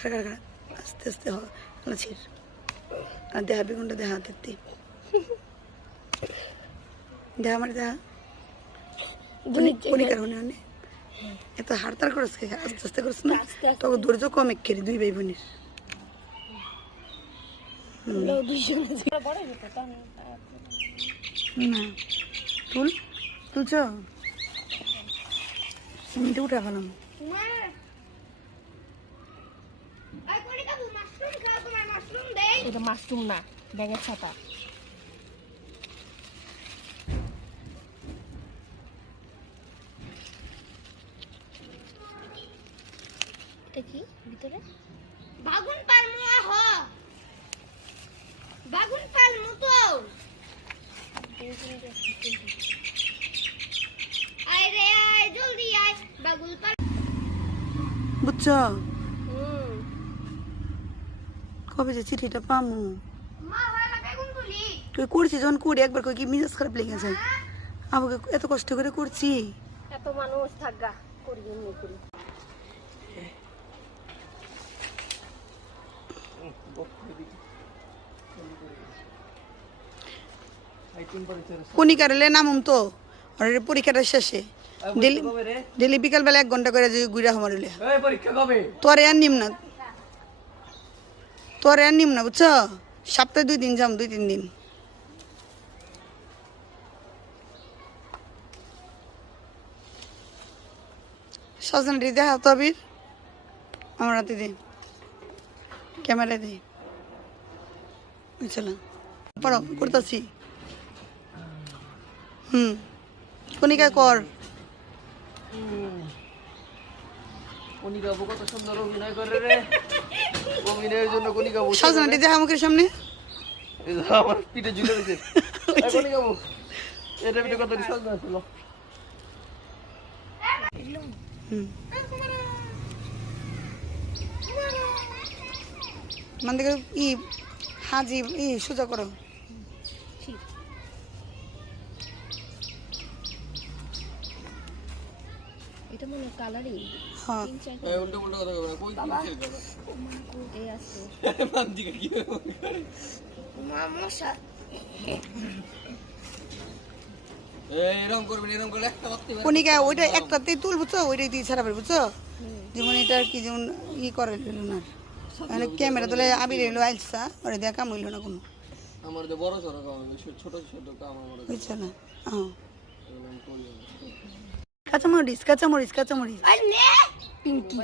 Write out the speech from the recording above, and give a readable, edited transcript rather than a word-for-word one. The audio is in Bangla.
খাড়া খাড়া আস্তে আস্তে ছিড় আর দেহা বেগুনটা দেহা দিতে দেহা আমার দেহা পরিকার হনে হনে এত হাড়তার করছ আস্তে আস্তে করছ না তখন ধৈর্য কম একেরি দুই ভাই বোনের না তুলছ আমি তো উঠা ফেলাম এটা মাশরুম না ব্যাঙের ছাতা এটা কি ভিতরে বাগুন পালমু বাগুন পালমু তো আয় রে আয় জলদি আয় বাগুন পাল বুঝছ কবে যে চিঠিটা পামু মা ভালো বেগুন তুলি তুই করছি যখন করি একবার কই কি মিজাজ খারাপ লেগে যায় আমাকে এত কষ্ট করে করছি এত মানুষ থাকগা করি এমনি করি কনিকারলে নামুম তো আর পরীক্ষাটা শেষে ডেলি বিকালবেলা 1 ঘন্টা করে যে ঘুরা হমারিলে তোরে আর নিম না বুঝছো সপ্তাহে 2 দিন যাম 2-3 দিন সজনাটি দেখা তবির আমার হাতে দে ক্যামেরা দে বুঝলাম পড়ো করতেছি কনিকা কর কনিকা কত সুন্দর অভিনয় করে রে অভিনয়ের জন্য কনিকা সজনাটি দেখা মুখের সামনে এই যে আমার পিঠে ঝুলে রয়েছে কনিকা এটা পিঠে কত সজনা ছিল মানে হাজি সোজা করো এটা মনে কালারই হ্যাঁ উল্টো উল্টো কথা কইবা কই কি এই আছে মান দিকে কি মা মশা এরকম করবেন এরকম করলে একটা বাতি কনিকা ওইটা একটাতেই তুল বুঝছো ওইটাই দিয়ে ছাড়া পারবে বুঝছো যেমন এটা আর কি যেমন করে না মানে ক্যামেরা তোলে আবির এলো আইলসা ওরে দেখা কাম হইল না কোনো আমার যে বড় ছোট কাম ছোট ছোট কাম আমার বুঝছো না কাঁচামরিচ আরে নে পিঙ্কি